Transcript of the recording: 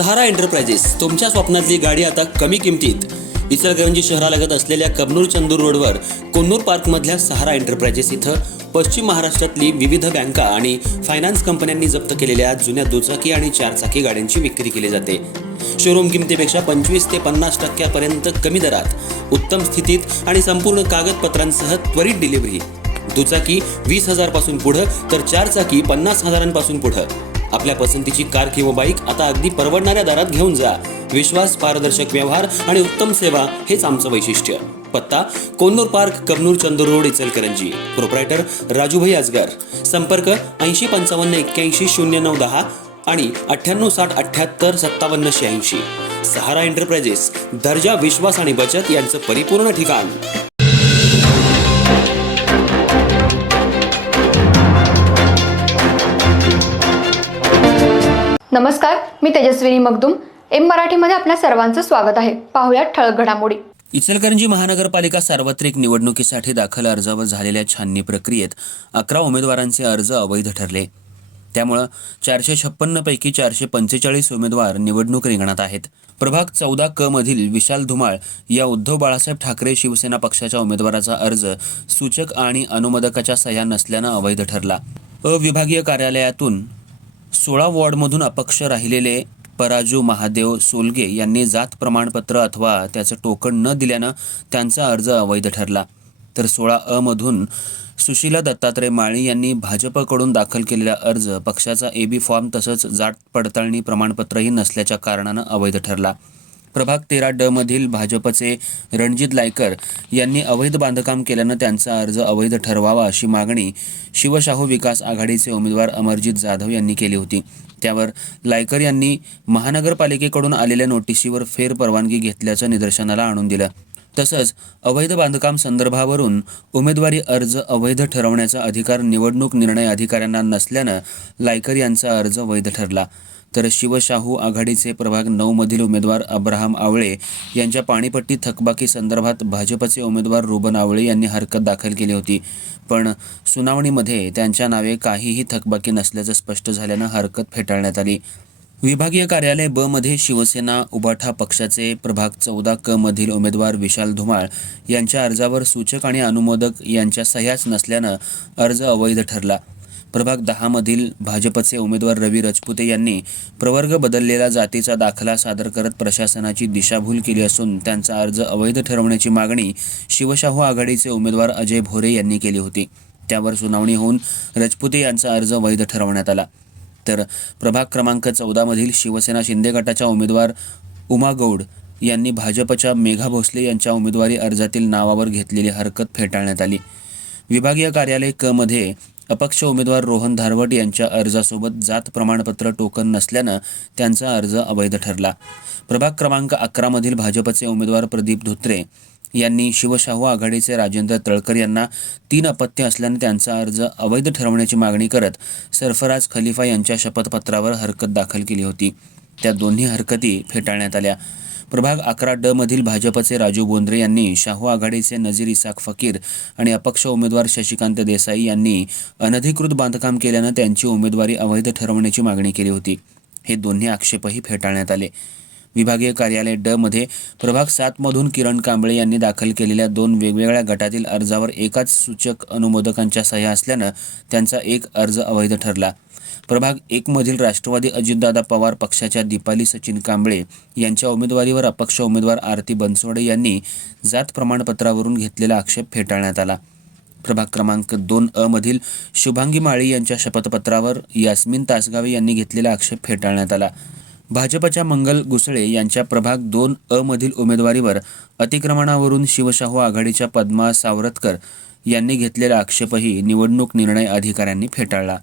सहारा enterprises तुमच्या स्वप्नातली गाडी आता कमी किमतीत. इचलकरंजी शहरालगत असलेल्या कबनूर चंदूर रोडवर कोन्नूर पार्कमधल्या सहारा एंटरप्राइजेस इथं पश्चिम महाराष्ट्रातली विविध बँका आणि फायनान्स कंपन्यांनी जप्त केलेल्या जुन्या दुचाकी आणि चारचाकी गाड्यांची विक्री केली जाते. शोरूम किमतीपेक्षा 25 ते 50% कमी दरात, उत्तम स्थितीत आणि संपूर्ण कागदपत्रांसह त्वरित डिलिव्हरी. दुचाकी 20,000 पासून पुढे तर चारचाकी 50,000 पासून पुढे. आपल्या पसंतीची कार किंवा बाईक आता अगदी परवडणाऱ्या दरात घेऊन जा. विश्वास, पारदर्शक व्यवहार आणि उत्तम सेवा हेच आमचं वैशिष्ट्य. पत्ता Konnur park, Kabnur Chandur road, Ichalkaranji. Proprietor Rajubhai Ajgar. संपर्क 8055810910 आणि 9860785786. सहारा एंटरप्राइजेस, दर्जा, विश्वास आणि बचत यांचं परिपूर्ण ठिकाण. नमस्कार, मी तेजस्विनी मगदूम. एम मराठीमध्ये आपल्या सर्वांचं स्वागत आहे. पाहुयात ठळक घडामोडी. इचलकरंजी महानगरपालिका सार्वत्रिक निवडणुकीसाठी दाखल अर्जावर झालेल्या छाननी प्रक्रियेत 11 उमेदवारांचे अर्ज अवैध ठरले. त्यामुळे 456 पैकी 445 उमेदवार निवडणूक रिंगणात आहेत. प्रभाग 14 क मधील विशाल धुमाळ या उद्धव बाळासाहेब ठाकरे शिवसेना पक्षाच्या उमेदवाराचा अर्ज सूचक आणि अनुमोदकाच्या सह्या नसल्यानं अवैध ठरला. विभागीय कार्यालयातून 16 वॉर्डमधून अपक्ष राहिलेले पराजू महादेव सोलगे यांनी जात प्रमाणपत्र अथवा त्याचं टोकन न दिल्यानं त्यांचा अर्ज अवैध ठरला. तर 16 मधून सुशीला दत्तात्रय माळी यांनी भाजपकडून दाखल केलेला अर्ज पक्षाचा AB फॉर्म तसंच जात पडताळणी प्रमाणपत्रही नसल्याच्या कारणानं अवैध ठरला. प्रभाग 13 मधील भाजपचे रणजित लायकर यांनी अवैध बांधकाम केल्यानं त्यांचा अर्ज अवैध ठरवावा अशी मागणी शिवशाहू विकास आघाडीचे उमेदवार अमरजित जाधव यांनी केली होती. त्यावर लायकर यांनी महानगरपालिकेकडून आलेल्या नोटिशीवर फेरपरवानगी घेतल्याचं निदर्शनाला आणून दिलं. तसंच अवैध बांधकाम संदर्भावरून उमेदवारी अर्ज अवैध ठरवण्याचा अधिकार निवडणूक निर्णय अधिकाऱ्यांना नसल्यानं लायकर यांचा अर्ज वैध ठरला. तर शिवशाहू आघाडीचे प्रभाग 9 मधील उमेदवार अब्राहम आवळे यांच्या पाणीपट्टी थकबाकी संदर्भात भाजपचे उमेदवार रुबन आवळे यांनी हरकत दाखल केली होती. पण सुनावणीमध्ये त्यांच्या नावे काहीही थकबाकी नसल्याचं स्पष्ट झाल्यानं हरकत फेटाळण्यात आली. विभागीय कार्यालय ब मध्ये शिवसेना उबाठा पक्षाचे प्रभाग 14 क मधील उमेदवार विशाल धुमाळ यांच्या अर्जावर सूचक आणि अनुमोदक यांच्या सह्याच नसल्यानं अर्ज अवैध ठरला. प्रभाग 10 मधील भाजपचे उमेदवार रवी राजपुते यांनी प्रवर्ग बदललेला जातीचा दाखला सादर करत प्रशासनाची दिशाभूल केली असून त्यांचा अर्ज अवैध ठरवण्याची मागणी शिवशाहू आघाडीचे उमेदवार अजय भोरे यांनी केली होती. त्यावर सुनावणी होऊन राजपुते यांचा अर्ज वैध ठरवण्यात आला. तर प्रभाग क्रमांक 14 मधील शिवसेना शिंदे गटाच्या उमेदवार उमा गौड यांनी भाजपच्या मेघा भोसले यांच्या उमेदवारी अर्जातील नावावर घेतलेली हरकत फेटाळण्यात आली. विभागीय कार्यालय क मध्ये अपक्ष उमेदवार रोहन धारवट यांच्या अर्जासोबत जात प्रमाणपत्र टोकन नसल्यानं त्यांचा अर्ज अवैध ठरला. प्रभाग क्रमांक 11 मधील भाजपचे उमेदवार प्रदीप धोत्रे यांनी शिवशाहू आघाडीचे राजेंद्र तळकर यांना 3 अपत्य असल्याने त्यांचा अर्ज अवैध ठरवण्याची मागणी करत सरफराज खलिफा यांच्या शपथपत्रावर हरकत दाखल केली होती. त्या दोन्ही हरकती फेटाळण्यात आल्या. प्रभाग 11 मधील भाजपचे राजू बोंद्रे यांनी शाहू आघाडीचे नजीर इसाक फकीर आणि अपक्ष उमेदवार शशिकांत देसाई यांनी अनधिकृत बांधकाम केल्यानं त्यांची उमेदवारी अवैध ठरवण्याची मागणी केली होती. हे दोन्ही आक्षेपही फेटाळण्यात आले. विभागीय कार्यालय ड मध्ये प्रभाग 7 मधून किरण कांबळे यांनी दाखल केलेल्या 2 वेगवेगळ्या गटातील अर्जावर एकाच सूचक अनुमोदकांच्या सह्या असल्यानं त्यांचा एक अर्ज अवैध ठरला. प्रभाग 1 मधील राष्ट्रवादी अजितदादा पवार पक्षाच्या दीपाली सचिन कांबळे यांच्या उमेदवारीवर अपक्ष उमेदवार आरती बनसोडे यांनी जात प्रमाणपत्रावरून घेतलेला आक्षेप फेटाळण्यात आला. प्रभाग क्रमांक 2 मधील शुभांगी माळी यांच्या शपथपत्रावर यास्मिन तासगावे यांनी घेतलेला आक्षेप फेटाळण्यात आला. भाजपच्या मंगल गुसळे यांच्या प्रभाग 2 मधील उमेदवारीवर अतिक्रमणावरून शिवशाहू आघाडीच्या पद्मा सावरतकर यांनी घेतलेला आक्षेपही निवडणूक निर्णय अधिकाऱ्यांनी फेटाळला.